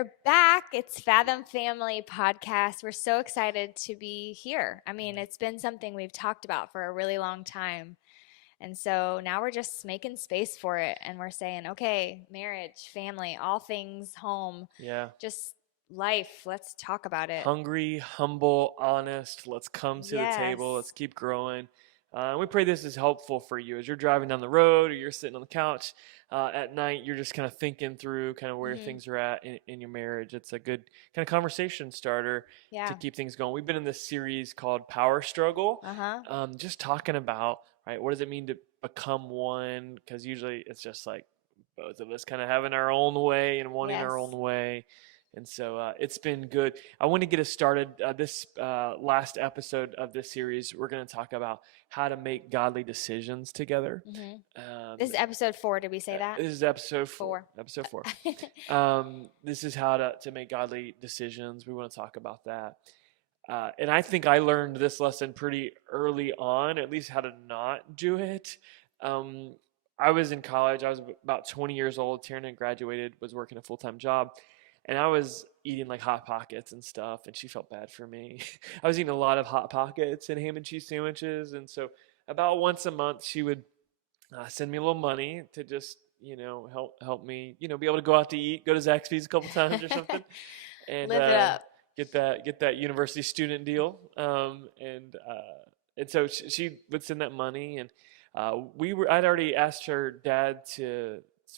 We're back. It's Fathom Family podcast. We're so excited to be here. I mean, it's been something we've talked about for a really long time. And so now we're just making space for it. And we're saying, okay, marriage, family, all things home, Yeah. just life. Let's talk about it. Hungry, humble, honest. Let's come to the table. Yes. Let's keep growing. And we pray this is helpful for you as you're driving down the road or you're sitting on the couch at night. You're just kind of thinking through kind of where Hmm. things are at in your marriage. It's a good kind of conversation starter to Yeah. keep things going. We've been in this series called Power Struggle, Uh-huh. just talking about, right, what does it mean to become one? Because usually it's just like both of us kind of having our own way and wanting Yes. our own way. And so it's been good. I want to get us started. This last episode of this series, we're going to talk about how to make godly decisions together. Hmm. Um, This is episode 4. Did we say that? this is episode 4. 4. Episode 4. This is how to make godly decisions. We want to talk about that. And I think I learned this lesson pretty early on, at least how to not do it. I was in college. I was about 20 years old. Tierna graduated, was working a full-time job. And I was eating like Hot Pockets and stuff, and she felt bad for me. I was eating a lot of Hot Pockets and ham and cheese sandwiches. And so about once a month, she would send me a little money to just, help me, be able to go out to eat, go to Zaxby's a couple times or something. And Live it up. get that university student deal. And so she would send that money, and I'd already asked her dad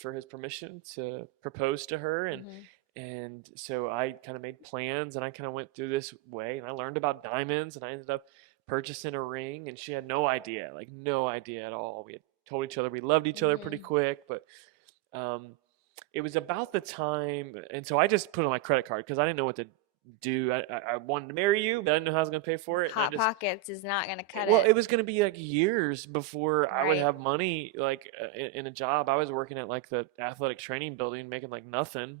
for his permission to propose to her, and Hmm. and so I kind of made plans, and I kind of went through this way, and I learned about diamonds, and I ended up purchasing a ring, and she had no idea, like no idea at all. We had told each other we loved each other pretty Hmm. quick, but um, it was about the time, and so I just put it on my credit card because I didn't know what to do. I wanted to marry you, but I didn't know how I was going to pay for it, and I Hot just Pockets is not going to cut well, it. it was going to be like years before I would Right. have money like in a job. I was working at like the athletic training building, making like nothing,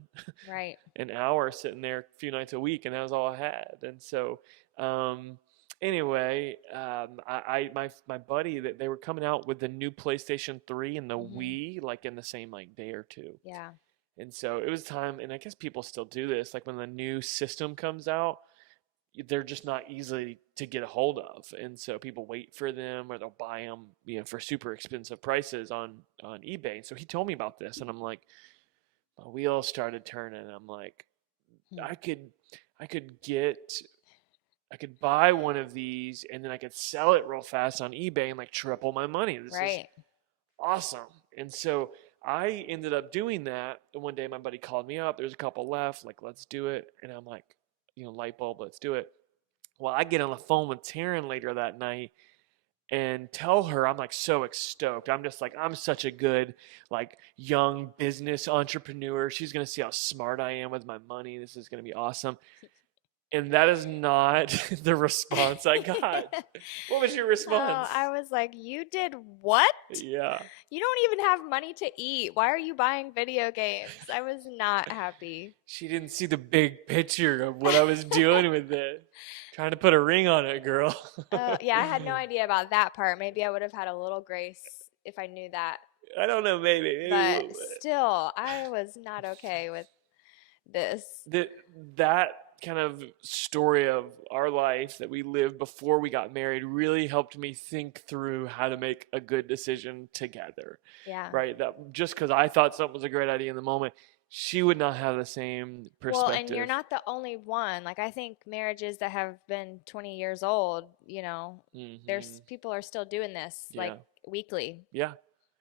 Right. an hour sitting there a few nights a week, and that was all I had. And so, anyway, my buddy that they were coming out with the new PlayStation 3 and the Hmm. Wii like in the same like day or two. Yeah. And so it was time, and I guess people still do this. Like when the new system comes out, they're just not easily to get a hold of, and so people wait for them or they'll buy them, for super expensive prices on eBay. And so he told me about this, and I'm like, my wheels started turning. I'm like, Hmm. I could I could get I could buy one of these and then I could sell it real fast on eBay and like triple my money. This is Right. awesome. And so I ended up doing that. And one day my buddy called me up. There's a couple left. Like, let's do it. And I'm like, light bulb, let's do it. Well, I get on the phone with Taryn later that night and tell her I'm like so stoked. I'm just like, I'm such a good like young business entrepreneur. She's gonna see how smart I am with my money. This is gonna be awesome. And that is not the response I got. What was your response? I was like, you did what? Yeah. You don't even have money to eat. Why are you buying video games? I was not happy. She didn't see the big picture of what I was doing with it. Trying to put a ring on it, girl. Yeah, I had no idea about that part. Maybe I would have had a little grace if I knew that. I don't know, maybe a But little bit. still, I was not okay with this. That kind of story of our life that we lived before we got married really helped me think through how to make a good decision together. Yeah. Right? That just because I thought something was a great idea in the moment, she would not have the same Well, and you're perspective. not the only one. Like, I think marriages that have been 20 years old, there's Hmm. people are still doing this like Yeah. weekly. Yeah.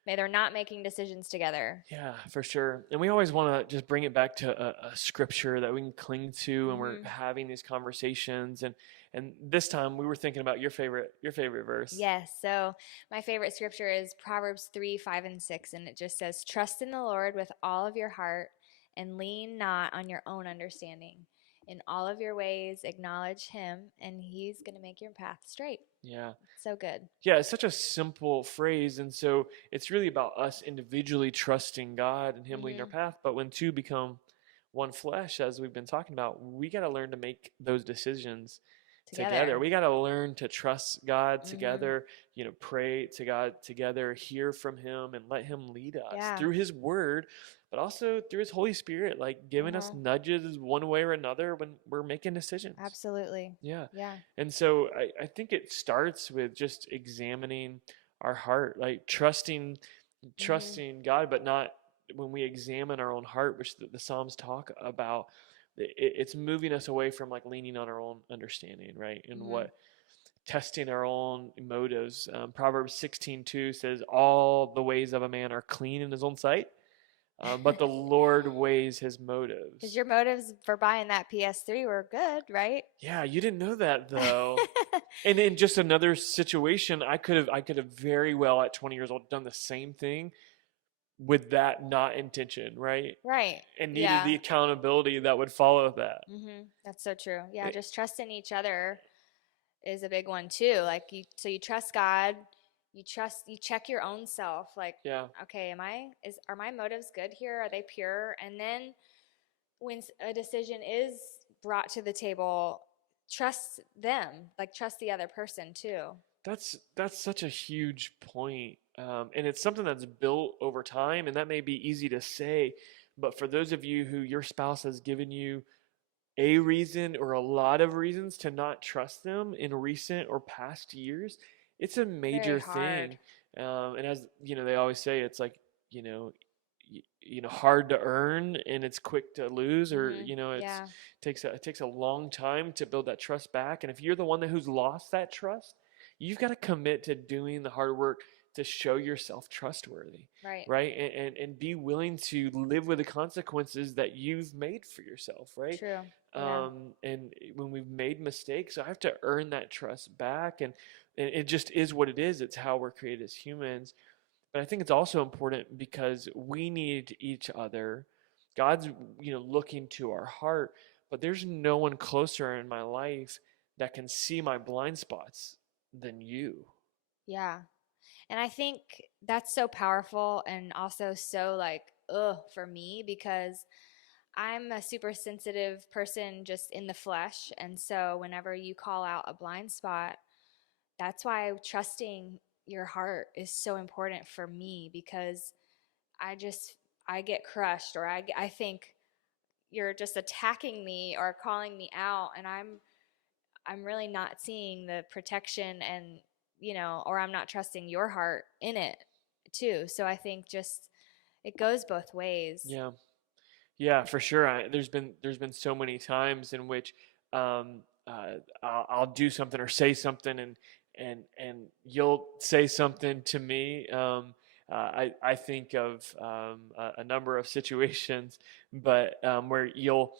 They're not making decisions together. Yeah, for sure. And we always want to just bring it back to a scripture that we can cling to, and we're Hmm. having these conversations. And this time we were thinking about your favorite verse. Yes. So my favorite scripture is Proverbs 3, 5, and 6. And it just says, trust in the Lord with all of your heart and lean not on your own understanding. In all of your ways, acknowledge him, and he's going to make your path straight. Yeah. So good. Yeah, it's such a simple phrase, and so it's really about us individually trusting God and him leading our Hmm. path. But when two become one flesh, as we've been talking about, we got to learn to make those decisions together. together. We got to learn to trust God Mhm. together, pray to God together, hear from him and let him lead us Yeah. through his word, but also through his Holy Spirit, like giving us Uh-huh. nudges one way or another when we're making decisions. Absolutely. Yeah. Yeah. And so I think it starts with just examining our heart, like Mhm. trusting God, but not when we examine our own heart, which the Psalms talk about. It's moving us away from like leaning on our own understanding, right? And Mhm. what testing our own motives. Proverbs 16:2 says, "All the ways of a man are clean in his own sight, but the Lord weighs his Because motives." your motives for buying that PS3 were good, right? Yeah, you didn't know that though. And in just another situation, I could have very well at 20 years old done the same thing with that not intention, right? Right. And needed Yeah. the accountability that would follow that. That's so true. Yeah, Eh, just trusting each other is a big one too. Like you trust God, you check your own self. Like, Yeah, okay, are my motives good here? Are they pure? And then when a decision is brought to the table, trust them. Like trust the other person too. that's such a huge point, and it's something that's built over time, and that may be easy to say, but for those of you who your spouse has given you a reason or a lot of reasons to not trust them in recent or past years, it's a Very major hard. thing. And as they always say, it's like hard to earn and it's quick to lose, or Yeah. it takes a long time to build that trust back. And if you're the one who's lost that trust, you've got to commit to doing the hard work to show yourself trustworthy, Right. right? And be willing to live with the consequences that you've made for yourself, right? True. Yeah. And when we've made mistakes, I have to earn that trust back, and it just is what it is. It's how we're created as humans. But I think it's also important because we need each other. God's looking to our heart, but there's no one closer in my life that can see my blind spots than you. Yeah. And I think that's so powerful and also so like, ugh, for me because I'm a super sensitive person just in the flesh. And so whenever you call out a blind spot, that's why trusting your heart is so important for me because I just, I get crushed or I think you're just attacking me or calling me out and I'm really not seeing the protection and or I'm not trusting your heart in it too. So I think just it goes both ways. Yeah. Yeah, for sure. There's been so many times in which I'll do something or say something, and you'll say something to me. I think of a number of situations, but where you'll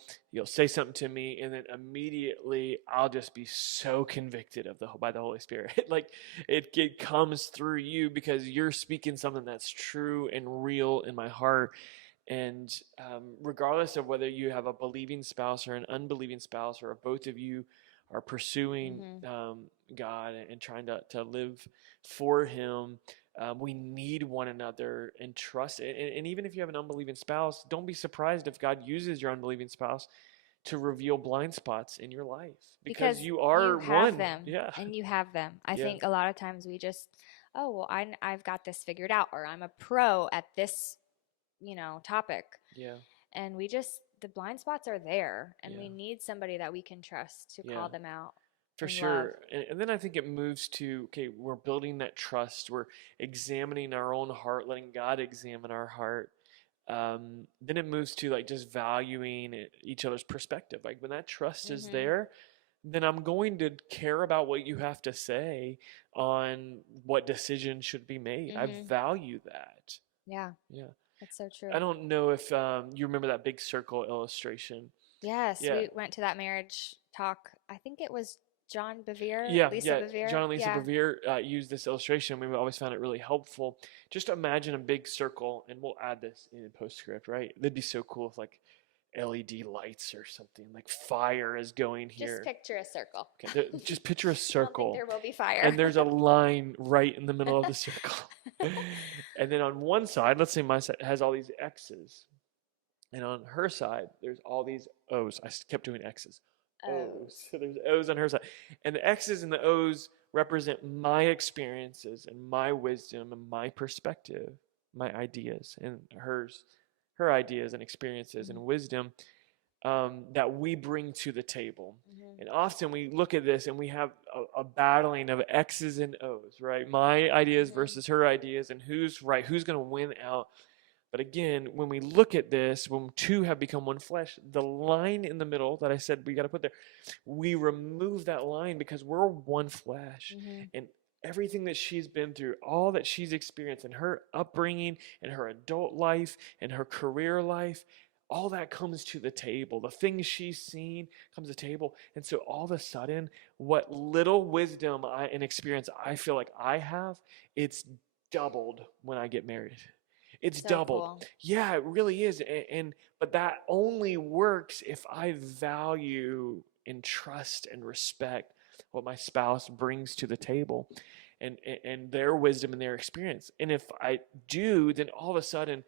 say something to me, and then immediately I'll just be so convicted by the Holy Spirit. Like it comes through you because you're speaking something that's true and real in my heart. And regardless of whether you have a believing spouse or an unbelieving spouse, or if both of you are pursuing Mhm. God and trying to live for Him, we need one another and trust. And even if you have an unbelieving spouse, don't be surprised if God uses your unbelieving spouse to reveal blind spots in your life, because Because you you are have one. them Yeah, and you have them. I yeah, think a lot of times we just, oh, well, I've got this figured out or I'm a pro at this, topic. yeah, And the blind spots are there and we yeah, need somebody that we can trust to yeah. call them out For in love. sure. And then I think it moves to, okay, we're building that trust. We're examining our own heart, letting God examine our heart. Then it moves to like just valuing each other's perspective. Like when that trust is Mhm. there, then I'm going to care about what you have to say on what decision should be made. I Mhm. value that. Yeah, Yeah. that's so I true. don't know if you remember that big circle illustration. Yes, Yeah. we went to that marriage talk. I think it was John Bevere, Yeah, Lisa yeah. Bevere. John and Lisa Yeah. Bevere used this illustration. We always found it really helpful. Just imagine a big circle, and we'll add this in postscript, right? That'd be so cool if like LED lights or something, like fire is going Just here. picture a circle. Okay, just picture a I don't think circle, there will be fire. and there's a line right in the middle of the circle. And then on one side, let's say my side has all these X's, and on her side, there's all these O's. I kept doing X's. O's. O's. So there's O's on her side. And the X's and the O's represent my experiences and my wisdom and my perspective, my ideas, and her ideas and experiences and Mhm. wisdom that we bring to the table. Mhm. And often we look at this and we have a battling of X's and O's, right? My ideas Mhm. versus her ideas, and who's right, who's going to win out. But again, when we look at this, when two have become one flesh, the line in the middle that I said we got to put there, we remove that line because we're one flesh. Mhm. And everything that she's been through, all that she's experienced in her upbringing, and her adult life, and her career life, all that comes to the table. The things she's seen comes to the table. And so all of a sudden, what little wisdom and experience I feel like I have, it's doubled when I get married. It's So doubled. cool. Yeah, it really is. And but that only works if I value and trust and respect what my spouse brings to the table, and their wisdom and their experience. And if I do, then all of a sudden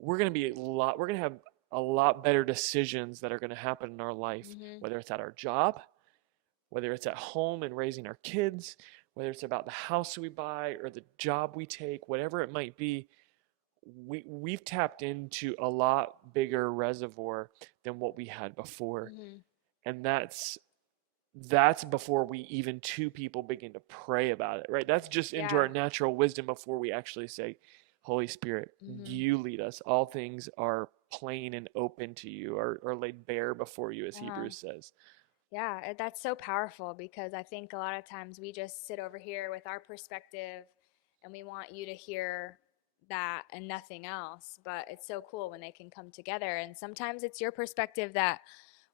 we're going to have a lot better decisions that are going to happen in our life, Mhm. whether it's at our job, whether it's at home and raising our kids, whether it's about the house we buy or the job we take, whatever it might be. We've tapped into a lot bigger reservoir than what we had before, Mhm. and that's before we even two people begin to pray about it, right? That's just into Yeah. our natural wisdom before we actually say, Holy Spirit, Mhm. you lead us. All things are plain and open to you, or laid bare before you, as Uh-huh. Hebrews says. Yeah, that's so powerful because I think a lot of times we just sit over here with our perspective and we want you to hear that and nothing else. But it's so cool when they can come together. And sometimes it's your perspective that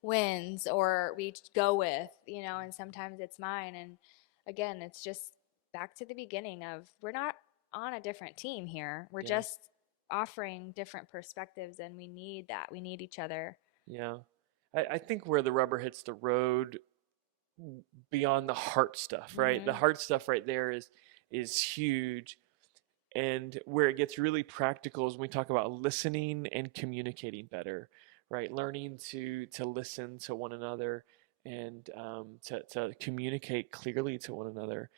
wins or we go with, and sometimes it's mine. And again, it's just back to the beginning of we're not on a different team here. We're Yeah, just offering different perspectives and we need that. We need each other. yeah. I think where the rubber hits the road beyond the heart stuff, right? The Mhm. heart stuff right there is huge. And where it gets really practical is when we talk about listening and communicating better, right? Learning to listen to one another and to communicate clearly to one another.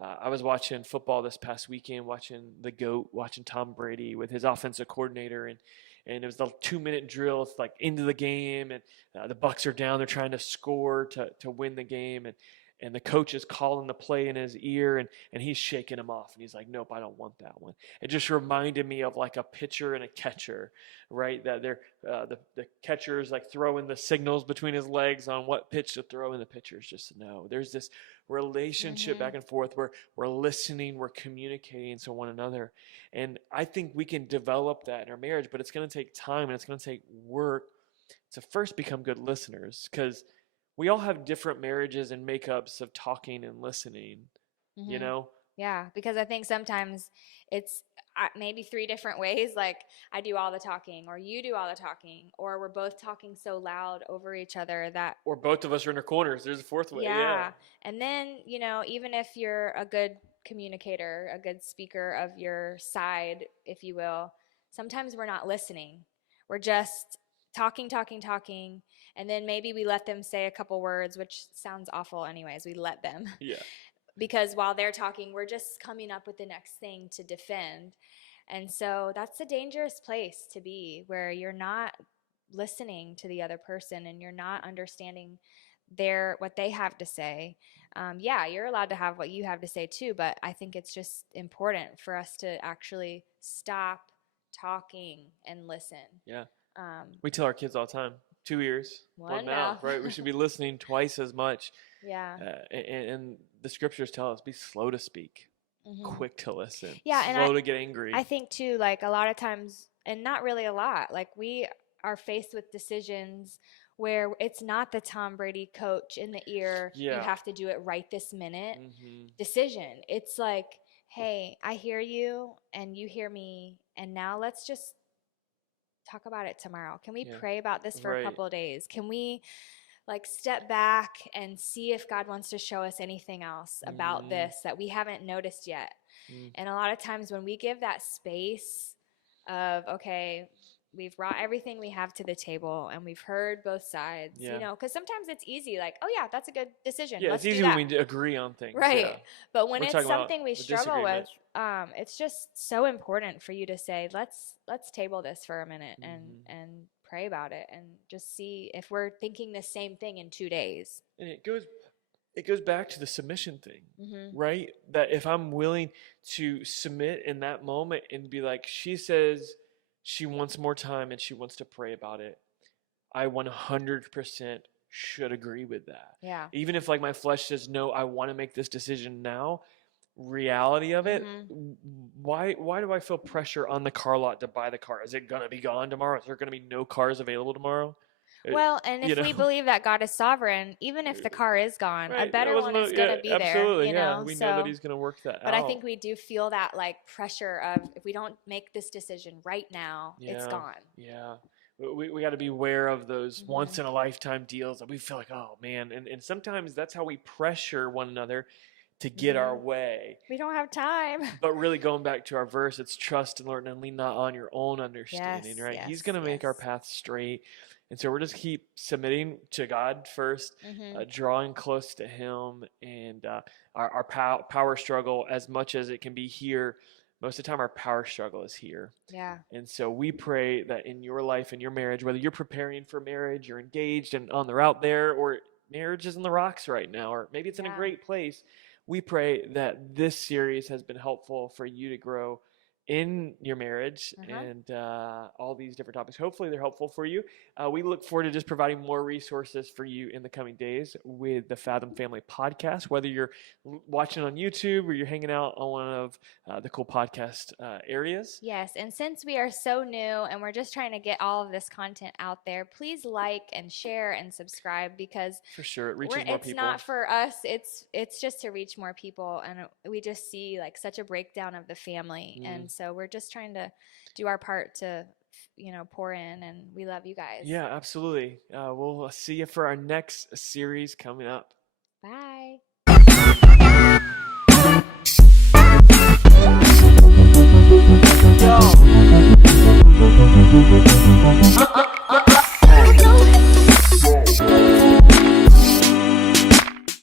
I was watching football this past weekend, watching the GOAT, watching Tom Brady with his offensive coordinator, and it was the 2 minute drill. It's like into the game, and the Bucks are down. They're trying to score to win the game, and the coach is calling the play in his ear, and he's shaking him off, and he's like, "Nope, I don't want that one." It just reminded me of like a pitcher and a catcher, right? That they're the catcher is like throwing the signals between his legs on what pitch to throw, and the pitcher's just no. There's this relationship back Mhm. and forth where we're listening, we're communicating to one another. And I think we can develop that in our marriage, but it's going to take time and it's going to take work to first become good listeners, because we all have different marriages and makeups of talking and listening, you Mhm. know? Yeah, because I think sometimes it's maybe three different ways. Like I do all the talking, or you do all the talking, or we're both talking so loud over each other that, Or both of us are in our corners. There's a fourth way. Yeah. yeah. And then, even if you're a good communicator, a good speaker of your side, if you will, sometimes we're not listening. We're just talking, talking, talking. And then maybe we let them say a couple words, which sounds awful, anyways. We let them. Yeah. Because while they're talking, we're just coming up with the next thing to defend. And so that's a dangerous place to be where you're not listening to the other person and you're not understanding what they have to say. Yeah, you're allowed to have what you have to say too, but I think it's just important for us to actually stop talking and listen. Yeah. Um, We tell our kids all the time, 2 ears, one one mouth, mouth. right? We should be listening twice as much. Yeah. And the scriptures tell us be slow to speak, Hmm. quick to listen, Yeah, and slow to get I angry. think too, like a lot of times, and not really a lot, like we are faced with decisions where it's not the Tom Brady coach in the ear, you Yeah. have to do it right this minute Hmm. decision. It's like, hey, I hear you and you hear me, and now let's just talk about it tomorrow. Can we Yeah. pray about this for a Right. couple of days? Can we like step back and see if God wants to show us anything else about Hmm. this that we haven't noticed yet? Mm. And a lot of times when we give that space of, okay, we've brought everything we have to the table and we've heard both sides, Yeah. because sometimes it's easy, like, oh yeah, that's a good decision. Yeah, Let's it's do easy when that. we agree on things. Right. Yeah. But when We're it's talking about something we the struggle with, disagreement. it's just so important for you to say, let's table this for a minute and pray about it and just see if we're thinking the same thing in 2 days. And it goes back to the submission thing, Mm-hmm. right? That if I'm willing to submit in that moment and be like, she says she wants more time and she wants to pray about it, I 100% should agree with that. Yeah. Even if like my flesh says no, I want to make this decision now. Reality of it, Mm-hmm. why do I feel pressure on the car lot to buy the car? Is it gonna be gone tomorrow? Is there gonna be no cars available tomorrow? Well, and You if we know, believe that God is sovereign, even if the car is gone, a right? That better wasn't one is going yeah, to be there, absolutely, yeah. We know that So, he's gonna work that but I think out. we do feel that like pressure of if we don't make this decision right now, it's Yeah, gone. yeah. We got to be aware of those once Mm-hmm. in a lifetime deals that we feel like, oh man, and sometimes that's how we pressure one another to get our Mm-hmm. way. We don't have time. But really going back to our verse, it's trust and learn and lean not on your own Yes, understanding, right? He's yes, going to make our yes. path straight. And so we're just keep submitting to God first, Mm-hmm. drawing close to Him, and our power struggle, as much as it can be here, most of the time our power struggle is here. Yeah. And so we pray that in your life, in your marriage, whether you're preparing for marriage, you're engaged and on the route there, or marriage is in the rocks right now, or maybe it's in a Yeah. great place, we pray that this series has been helpful for you to grow in your marriage Uh-huh. and all these different topics. Hopefully, they're helpful for you. We look forward to just providing more resources for you in the coming days with the Fathom Family podcast. Whether you're watching on YouTube or you're hanging out on one of the cool podcast areas. Yes, and since we are so new and we're just trying to get all of this content out there, please like and share and subscribe because For sure, it reaches more it's people. not for us. It's just to reach more people, and we just see like such a breakdown of the family, and so we're just trying to do our part to pour in, and we love you guys. Yeah, absolutely. We'll see you for our next series coming up. Bye.